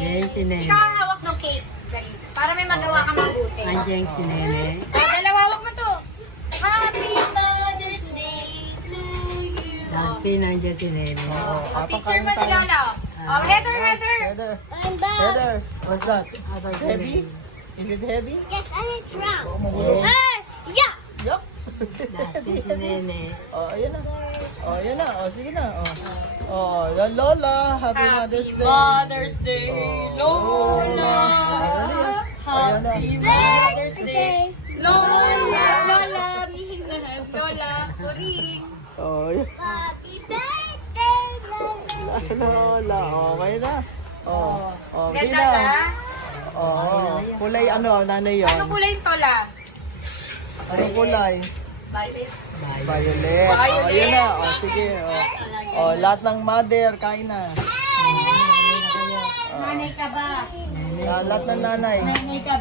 Jen, si Nene. Ikaw ang hawak ng cake. Dali. Para may magawa ka mabuti. Andiyan si Nene. Dalawa, hawak mo to. Happy Mother's Day to you. Lastly, nandiyan si Nene. Picture mo ni Lola. Oh, Heather. Heather. Heather, what's that? Asan si Heavy? Nene? Is it heavy? Yes, and it's round. Mahulog. Yeah. Yup. Lastly, si Nene. Oh, ayan na. Oh, ayan na. Oh, sige na. Oh. Oh, yan, Lola. Happy Mother's Day. Mother's Day, Oh. Lola. Happy Mother's Day, Lola. Lola, mihinan. Lola, kuring. Oh, yan. Happy birthday, Mama. Lola. Okay na. Oh, oh, okay Ganda na. na. Oh, kulay ano, nanay yun? Ano kulay yung tola? Anong kulay? Violet. Violet. Oh, yun na. Oh, sige. Oh. Oh, lahat ng mother, kain na. Nanay ka ba? Lahat ng nanay. Nanay ka